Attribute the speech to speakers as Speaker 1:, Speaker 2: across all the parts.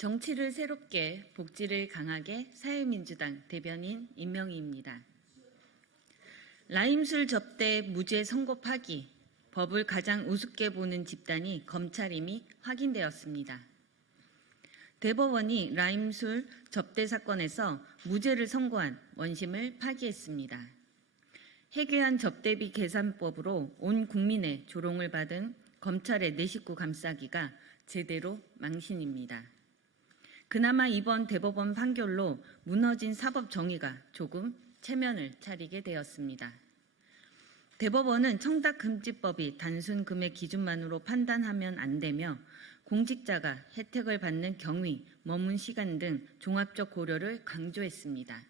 Speaker 1: 정치를 새롭게 복지를 강하게 사회민주당 대변인 임명희입니다. 라임술 접대 무죄 선고 파기, 법을 가장 우습게 보는 집단이 검찰임이 확인되었습니다. 대법원이 라임술 접대 사건에서 무죄를 선고한 원심을 파기했습니다. 해괴한 접대비 계산법으로 온 국민의 조롱을 받은 검찰의 내 식구 감싸기가 제대로 망신입니다. 그나마 이번 대법원 판결로 무너진 사법 정의가 조금 체면을 차리게 되었습니다. 대법원은 청탁금지법이 단순 금액 기준만으로 판단하면 안 되며 공직자가 혜택을 받는 경위, 머문 시간 등 종합적 고려를 강조했습니다.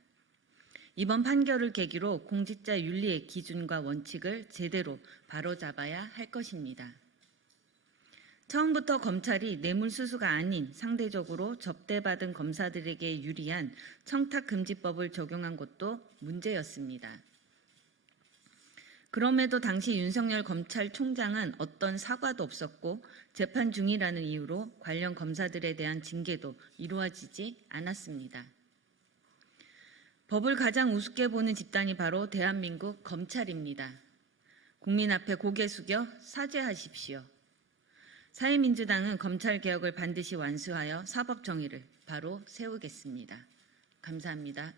Speaker 1: 이번 판결을 계기로 공직자 윤리의 기준과 원칙을 제대로 바로잡아야 할 것입니다. 처음부터 검찰이 뇌물수수가 아닌 상대적으로 접대받은 검사들에게 유리한 청탁금지법을 적용한 것도 문제였습니다. 그럼에도 당시 윤석열 검찰총장은 어떤 사과도 없었고 재판 중이라는 이유로 관련 검사들에 대한 징계도 이루어지지 않았습니다. 법을 가장 우습게 보는 집단이 바로 대한민국 검찰입니다. 국민 앞에 고개 숙여 사죄하십시오. 사회민주당은 검찰 개혁을 반드시 완수하여 사법 정의를 바로 세우겠습니다. 감사합니다.